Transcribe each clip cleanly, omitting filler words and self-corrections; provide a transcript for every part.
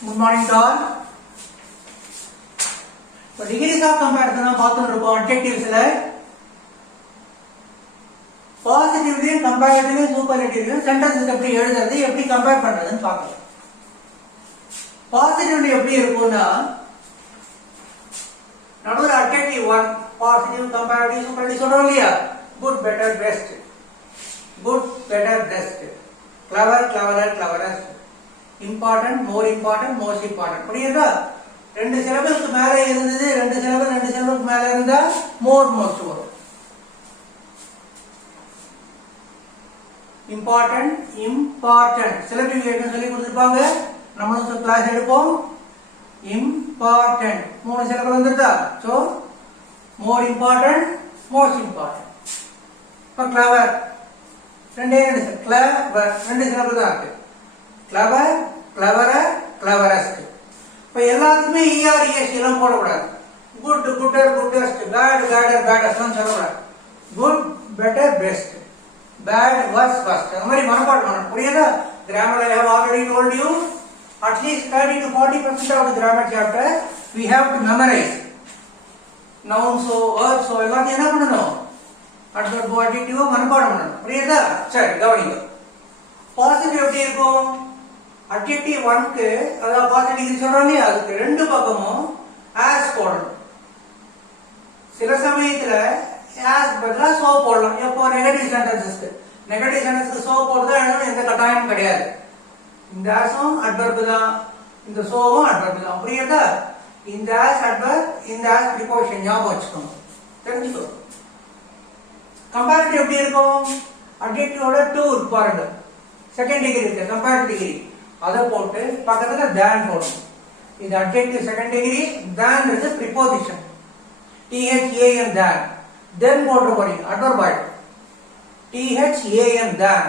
Good morning to all. So degrees of comparison பார்த்துட்டு இருக்கோம் adjectivesல positively comparatively superlatively sentences எப்படி எழுதுறது எப்படி கம்பேர் பண்றதுன்னு பார்க்கலாம். positively எப்படி இருக்கும்னா நடுவுல adjective 1 positive comparative superlative சொல்றோம் இல்லையா good better best good better best clever cleverer cleverest important more important most important புரியுதா ரெண்டு சிலபஸ்க்கு மேல இருந்தது ரெண்டு சிலபஸ்க்கு மேல இருந்தா மோர் மோஸ்ட் வரும் important important சிலபஸ் சொல்லி கொடுத்திருப்பாங்க நம்மளும் கிளாஸ் எடுப்போம் important மூணு சிலபஸ் வந்துட்டா so more important most important இப்ப clever ரெண்டு clever ரெண்டு சிலபஸ் தான் இருக்கு clever cleverer cleverest இப்ப எல்லாத்துக்குமே ERES எல்லாம் போடக்கூடாது good gooder goodest bad badder baddest எல்லாம் சொல்லக்கூடாது good better best bad worst worst அந்த மாதிரி மனப்பாடம் பண்ணணும் புரியுதா grammar I have already told you at least 30 to 40% of the grammar chapter we have to memorize nouns so verbs so எல்லாம் என்ன பண்ணணும் adverb adjective மனப்பாடம் பண்ணணும் புரியுதா சரி கவனிங்க பாசிட்டிவ் எப்படி இருக்கும் adjective 1 க்கு அத பாசிட்டிவ் சொல்றோம் இல்லையா அதுக்கு ரெண்டு பக்கமும் as போடணும் சில சமயத்துல as பதிலா so போடலாம் எப்போ நெகட்டிவ் சென்டென்சஸ்க்கு so போடுறதா எழுதணும் எந்த கட்டாயமும் கிடையாது இந்த asம் adverb தான் இந்த soவும் adverb தான் புரியுதா இந்த as adverb இந்த as preposition ஞாபகம் வச்சுக்கணும் தெரிஞ்சுக்கோ கம்பேரிட்டிவ் எப்படி இருக்கும் adjective ஓட 2 பாருங்க செகண்ட் டிகிரி இருக்கு கம்பேரிட்டிவ் டிகிரி அத போட்டு பக்கத்துல than போடணும் இது adjective second degree than is a preposition than then போடுற போறீங்க adverb than than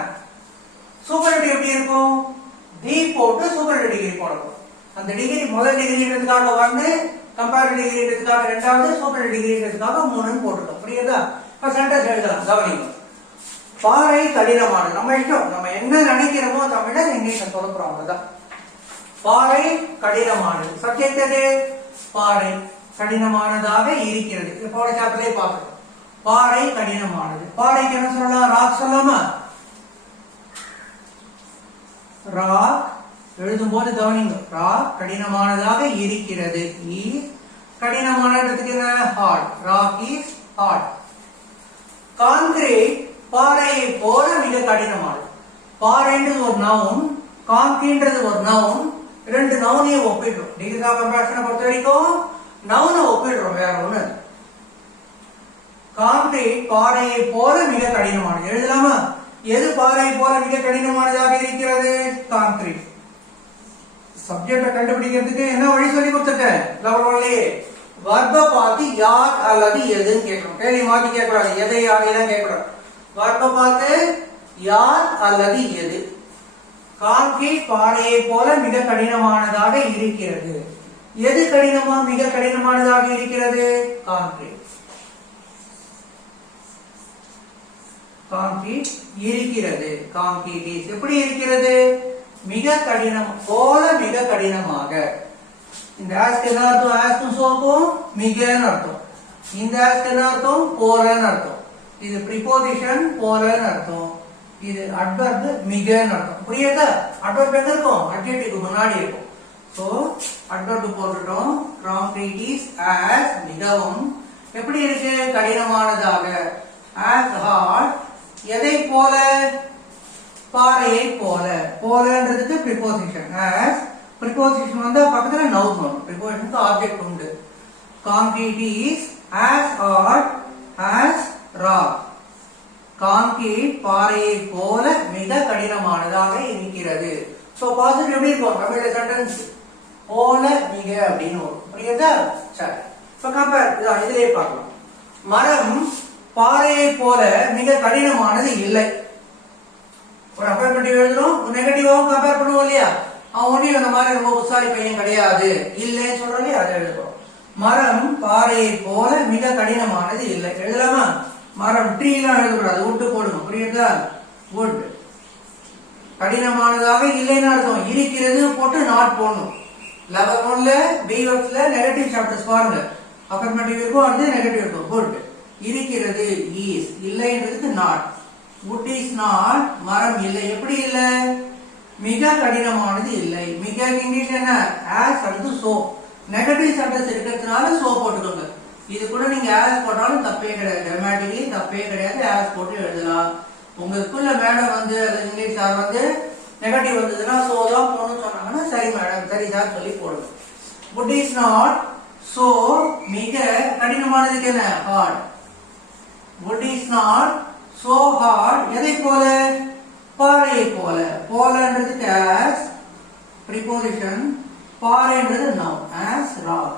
சூப்பர்லேட்டிவ் எப்படி இருக்கும் the போட்டு சூப்பர்லேட்டிவ் டிகிரி போடணும் அந்த டிகிரி முதல் டிகிரின்றதுக்காக வந்து கம்பேரிட்டிவ் டிகிரின்றதுக்காக ரெண்டாவது சூப்பர்லேட்டிவ் டிகிரின்றதுக்காக மூணுன்னு போட்டுட்டோம் புரியுதா இப்ப சென்டென்ஸ் எழுதலாம் கவனிங்க பாறை கடினமானது நம்ம இஷ்டம் நம்ம என்ன நினைக்கிறோமோ தமிழ இங்கிலீஷ் சொல்லுறோம் அவ்வளவுதான் பாறை கடினமானது சப்ஜெக்ட் எது பாறை கடினமானதாக இருக்கிறது இது போன சாப்டர்லயே பார்க்கிறோம் பாறை கடினமானது பாறைக்கு என்ன சொல்லலாம் ராக் சொல்லலாமா ராக் எழுதும் போது கவனிங்க ராக் கடினமானதாக இருக்கிறது கடினமானதுக்கு என்ன hard rock is hard concrete பாறையை போல மிக கடினமானது பாறைன்றது ஒரு நவுன் கான்கிரீட்ன்றது ஒரு நவுன் ரெண்டு நவுனையும் ஒப்பிடுறோம் டிகிரி ஆஃப் கம்பேரிசனை பொறுத்த வரைக்கும் நவுனை ஒப்பிடுறோம் வேற ஒண்ணு கான்கிரீட் பாறையை போல மிக கடினமானது எழுதலாமா எது பாறையை போல மிக கடினமானதாக இருக்கிறது கான்கிரீட் சப்ஜெக்ட கண்டுபிடிக்கிறதுக்கு என்ன வழி சொல்லி கொடுத்துட்டேன் லெவல்லே வர்ப பார்த்து யார் அல்லது எதுன்னு கேட்கணும் கேள்வி மாத்தி கேட்கக்கூடாது எதை யாரையெல்லாம் கேட்கக்கூடாது வர்ப பார்த்து யார் அல்லது எது கான்கிரீட் பாறையை போல மிக கடினமானதாக இருக்கிறது எது மிக கடினமானதாக இருக்கிறது கான்கிரீட் கான்கிரீட் இருக்கிறது கான்கிரீட் எப்படி இருக்கிறது மிக கடினம் போல மிக கடினமாக இந்த ஆஸ்க்கு என்ன அர்த்தம் ஆஸ்க்கும் சோக்கும் மிகன்னு அர்த்தம் இந்த ஆஸ்க்கு என்ன அர்த்தம் போலன்னு அர்த்தம் இது ப்ரிபோசிஷன் போலன்னு அர்த்தம் இது அட்வர்ப் மிகன்னு அர்த்தம் புரியுதா அட்வர்ப் எங்க இருக்கும் அட்ஜெக்டிவ்க்கு முன்னாடி இருக்கும் சோ அட்வர்ப் போட்டுட்டோம் கான்கிரீட் இஸ் as மிகவும் எப்படி இருக்கு கடினமானதாக as hard எதை போல பாறையை போல போலன்றதுக்கு ப்ரிபோசிஷன் as ப்ரிபோசிஷன் வந்தா பக்கத்துல நவுன் வரும் ப்ரிபோசிஷனுக்கு ஆப்ஜெக்ட் உண்டு concrete is as hard as rock concrete பாறையை போல மிக கடினமானதாக இருக்கிறது சோ பாசிட்டிவ் எப்படி இருக்கும் தமிழ்ல சென்டென்ஸ் போல மிக அப்படின்னு வரும் புரியுதா சரி இப்ப கம்பேர் இதிலே பார்க்கலாம் மரம் பாறையை போல மிக கடினமானது இல்லை ஒரு அஃபர்மேட்டிவ் எழுதுறோம் நெகட்டிவாவும் கம்பேர் பண்ணுவோம் இல்லையா அவன் ஒண்ணு அந்த மாதிரி ரொம்ப உசாரி பையன் கிடையாது இல்லைன்னு சொல்றோம் இல்லையா அதை எழுதுறோம் மரம் பாறையை போல மிக கடினமானது இல்லை எழுதலாமா மரம் ட்ரீ எல்லாம் எழுதக்கூடாது wood போடுங்க புரியுதா wood கடினமானதாக இல்லைன்னு அர்த்தம் இருக்கிறது போட்டு நாட் போடணும் லெவல் 1ல பி வெர்ப்ஸ்ல நெகட்டிவ் சாப்டர்ஸ் பாருங்க. அஃபர்மேட்டிவ் இருக்கும் அடுத்து நெகட்டிவ் இருக்கும். குட். இருக்கிறது இஸ், இல்லைன்றதுக்கு நாட். wood is not, மரம் இல்லை. எப்படி இல்லை? மிக கடினமானது இல்லை. மிக இங்கிலீஷ் என்ன? as அடுத்து so. நெகட்டிவ் சாப்டர்ஸ் இருக்கிறதுனால so போட்டுக்கோங்க. இது கூட நீங்க as போட்டாலும் தப்பே கிடையாது. கிராமட்டிக்கலி தப்பே கிடையாது. as போட்டு எழுதலாம். உங்க ஸ்கூல்ல மேடம் வந்து இங்கிலீஷ் சார் வந்து நெகட்டிவ் வந்ததுன்னா so தான் போடணும்னு சொன்னாங்கன்னா சரி மேடம் சரி சார் சொல்லி போடுங்க. wood is not so, மிக கடினமானதுக்கு என்ன? hard. wood is not so hard, எதை போல? பாறையை போல. போலன்றதுக்கு as preposition, பாறைன்றது noun as rock.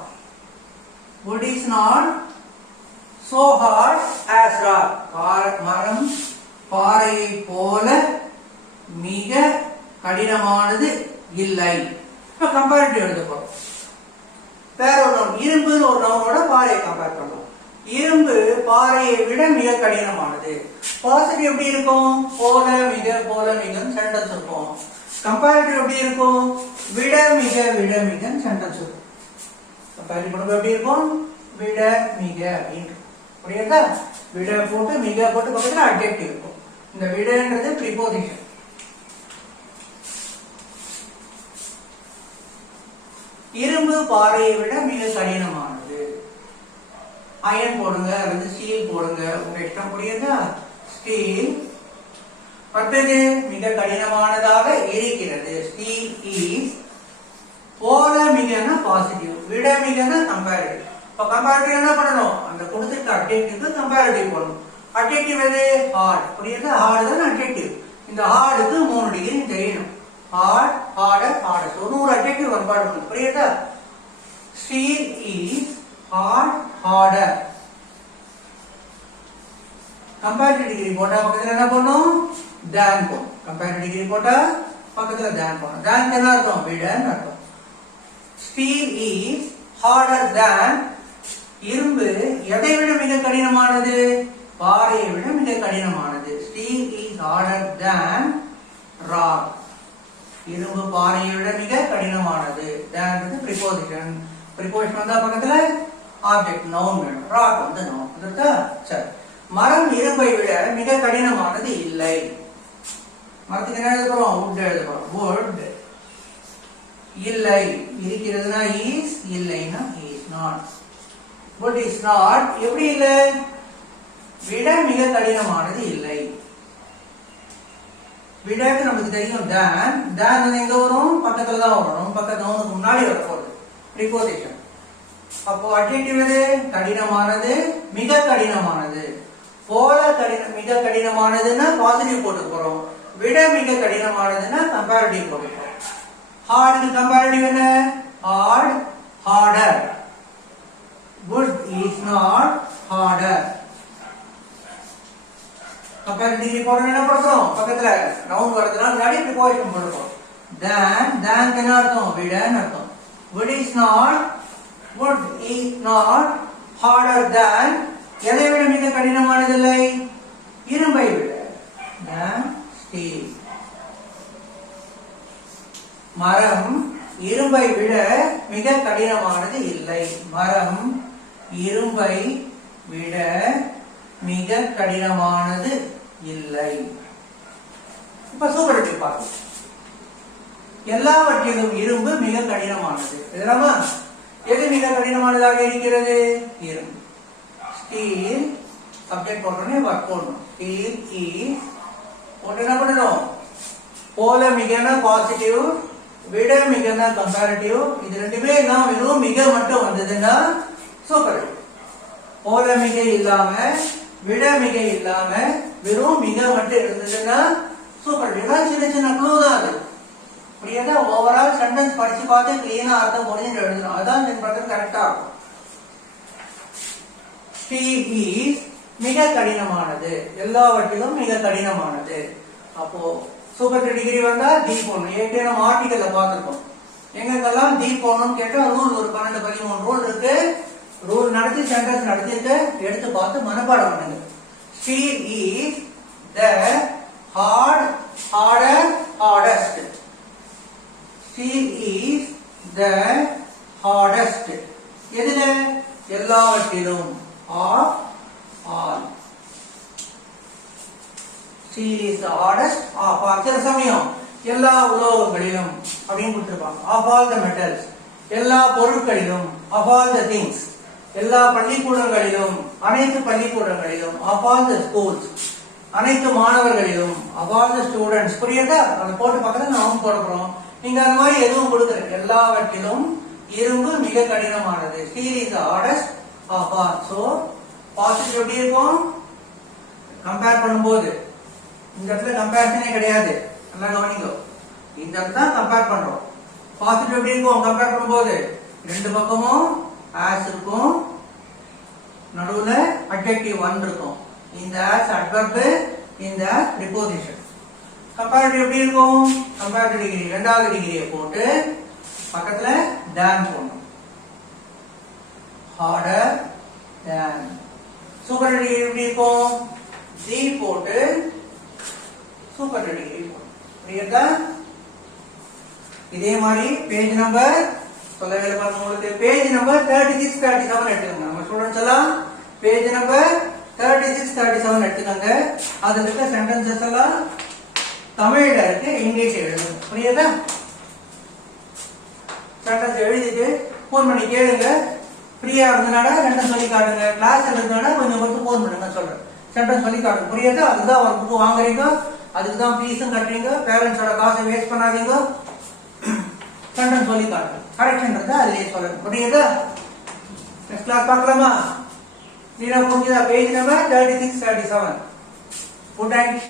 wood is not so hard as rock. மரம் பாறையை போல மிக கடினமானது இல்லை. இப்ப கம்பேரிட்டிவ் எழுத போறோம். வேற ஒரு நவுன், இரும்பு ஒரு நவுனோட பாறையை கம்பேர் பண்றோம். இரும்பு பாறையை விட மிக கடினமானது. பாசிட்டிவ் எப்படி இருக்கும்? போல மிக சென்டென்ஸ் இருக்கும். கம்பேரிட்டிவ் எப்படி இருக்கும்? விட மிக சென்டென்ஸ் இருக்கும். கம்பேரிட்டிவ் பண்ணும்போது எப்படி இருக்கும்? விட மிக அப்படின்னு புரியுதா? விட போட்டு மிக போட்டு பக்கத்துல அட்ஜெக்டிவ் இருக்கும். இந்த விடன்றது ப்ரிபோசிஷன். இரும்பு பாறையை விட மிக கடினமானது. அயன் போடுங்க அல்லது ஸ்டீல் போடுங்க, உங்க இஷ்டம். புரியுதா? ஸ்டீல். அடுத்தது மிக கடினமானதாக இருக்கிறது. Steel is. போல மிகனா பாசிட்டிவ், விட மிகனா கம்பேரிட்டிவ். இப்ப கம்பேரிட்டிவ் என்ன பண்ணணும்? அந்த கொடுத்துட்டு அட்ஜெக்டிவ்க்கு கம்பேரிட்டிவ் போடணும். அட்ஜெக்டிவ் எது? ஹார்ட். புரியுதா? ஹார்ட் தான் அட்ஜெக்டிவ். இந்த ஹார்டுக்கு 3 டிகிரி தெரியணும். Hard, harder, harder. ஒரு அட்ஜெக்டிவ் ஒன் பார்ட் பண்ணும். புரியுதா? Steel is hard, harder. Comparative degree போட்டா பக்கத்துல என்ன பண்ணும்? தேன் போடும். கம்பேரிட்டிவ் டிகிரி போட்டா பக்கத்துல தேன் போடும். தேன் என்ன அர்த்தம்? விடன்னு அர்த்தம். ஸ்டீல் இஸ் ஹார்டர் தேன். இரும்பு எதை விட மிக கடினமானது? பாறையை விட மிக கடினமானது. Steel is harder than rock. இரும்பு பாறையை விட மிக கடினமானது. தேன் ப்ரிபோசிஷன். ப்ரிபோசிஷன் வந்தா பக்கத்துல ஆப்ஜெக்ட் நவுன் வேணும். ராக் வந்து நவுன். சரி. மரம் இரும்பை விட மிக கடினமானது இல்லை. மரத்துக்கு என்ன எழுதுறோம்? wood எழுதுறோம். wood இல்லை. இருக்கிறதுனா is, இல்லைனா is not. wood is not எப்படி இல்லை? விட மிக கடினமானது இல்லை. விடக்கு நமக்கு தெரியும் than. than எங்க வரும்? பக்கத்துல தான் வரும். பக்கத்துல நவுனுக்கு முன்னாடி வர போகுது. ப்ரிபோசிஷன். அப்போ அட்ஜெக்டிவ் எது? கடினமானது, மிக கடினமானது. போல மிக கடினமானதுன்னா பாசிட்டிவ் போட்டு போறோம். விட மிக கடினமானதுன்னா கம்பேரிட்டிவ் போட்டு போறோம். ஹார்டுக்கு கம்பேரிட்டிவ் என்ன? Hard, harder. wood is not harder. Comparative degree போட என்ன பண்றோம்? பக்கத்துல நவுன் வரதுனால முன்னாடி ப்ரிபோசிஷன் போடுறோம். than, than என்ன அர்த்தம்? விடன்னு அர்த்தம். wood is not harder than. எதை விட மிக கடினமானதில்லை? இரும்பை விட. than steel. மரம் இரும்பை விட மிக கடினமானது இல்லை. மரம் இரும்பை விட மிக கடினமானது இல்லை. இப்ப சூப்பர்லேட்டிவ் பார்ப்போம். எல்லாவற்றிலும் இரும்பு மிக கடினமானது. இதெல்லாமா எது மிக கடினமானதாக இருக்கிறது? இரும்பு. ஸ்டீல் சப்ஜெக்ட் போட்டோன்னே ஒர்க் போடணும். ஸ்டீல் இஸ் போட்டு என்ன பண்ணணும்? போல மிகனா பாசிட்டிவ், விட மிகனா கம்பேரிட்டிவ். இது ரெண்டுமே நான் வெறும் மிக மட்டும் வந்ததுன்னா சூப்பர். போல மிக இல்லாம, விட மிக இல்லாம வெறும் மிக மட்டும் இருந்ததுன்னா சூப்பர். இதெல்லாம் சின்ன சின்ன க்ளூ தான் அது. புரியுதா? ஓவரால் சென்டென்ஸ் படிச்சு பார்த்து கிளீனா அர்த்தம் புரிஞ்சு எழுதணும். அதான் என் பக்கம் கரெக்டா இருக்கும். ஸ்டீல் இஸ் மிக கடினமானது, எல்லாவற்றிலும் மிக கடினமானது. அப்போ சூப்பர் டிகிரி வந்தா டி போடணும். ஏற்கனவே நம்ம ஆர்டிகல்ல பார்த்திருக்கோம். எங்கெல்லாம் டி போடணும்னு கேட்டா ரூல் ஒரு 12-13 ரூல் இருக்கு. ரூல் நடத்தி சென்டென்ஸ் நடத்திட்டு எடுத்து பார்த்து மனப்பாடம் பண்ணுங்க. Steel is the hard, harder, hardest. Steel is the hardest எதுல எல்லாவற்றிலும் of all steel is the hardest of all சில சமயம் எல்லா உலோகங்களிலும் அப்படின்னு கொடுத்திருப்பாங்க of all the metals எல்லா பொருட்களிலும் of all the things எல்லா பள்ளிக்கூடங்களிலும் அனைத்து பள்ளிக்கூடங்களிலும் of all the schools அனைத்து மாணவர்களிலும் of all the students புரியுதா அதை போட்டு பக்கத்துல நாமும் போட போறோம் நீங்க அந்த மாதிரி எதுவும் கொடுக்கற எல்லாவற்றிலும் இரும்பு மிக கடினமானது steel is the hardest of all so positive எப்படி இருக்கும் கம்பேர் பண்ணும்போது இந்த இடத்துல கம்பேரிசனே கிடையாது நல்லா கவனிங்க இந்த இடத்துல கம்பேர் பண்றோம் பாசிட்டிவ் எப்படி இருக்கும் கம்பேர் பண்ணும்போது ரெண்டு பக்கமும் as இருக்கும் நடுவுல adjective 1 இருக்கும் இந்த as adverb இந்த preposition கம்பேரிட்டிவ் எப்படி இருக்கும் கம்பேரிட்டிவ் டிகிரி இரண்டாவது டிகிரியை போட்டு பக்கத்துல than போடணும் harder than சூப்பர்லேட்டிவ் எப்படி இருக்கும் the போட்டு சூப்பர்லேட்டிவ் போடணும் புரியுதா இதே மாதிரி பேஜ் நம்பர் சொல்லவே பாருங்க உங்களுக்கு பேஜ் நம்பர் 36 37 எடுத்துக்கோங்க நம்ம ஸ்டூடண்ட்ஸ் எல்லாம் பேஜ் நம்பர் 36 37 எடுத்துக்கோங்க அதுல இருக்க சென்டென்சஸ் எல்லாம் தமிழ்ல இருக்கு இங்கிலீஷ் எழுதுங்க புரியுதா சென்டென்ஸ் எழுதிட்டு ஃபோன் பண்ணி கேளுங்க ஃப்ரீயா இருந்தனால சென்டென்ஸ் சொல்லி காட்டுங்க கிளாஸ் இருந்தனால கொஞ்சம் கொஞ்சம் ஃபோன் பண்ணுங்க சொல்றேன் சென்டென்ஸ் சொல்லி காட்டுங்க புரியுதா அதுதான் ஒரு புக் வாங்குறீங்க அதுக்கு தான் ஃபீஸும் கட்டுறீங்க பேரண்ட்ஸோட காசை வேஸ்ட் பண்ணாதீங்க சென்டென்ஸ் சொல்லி காட்டுங்க கரெக்ஷன் இருந்தா அதுலயே சொல்லுங்க புரியுதா நெக்ஸ்ட் கிளாஸ் பார்க்கலாமா நீங்க புரியுதா பேஜ் நம்பர் 36 37 குட் நைட்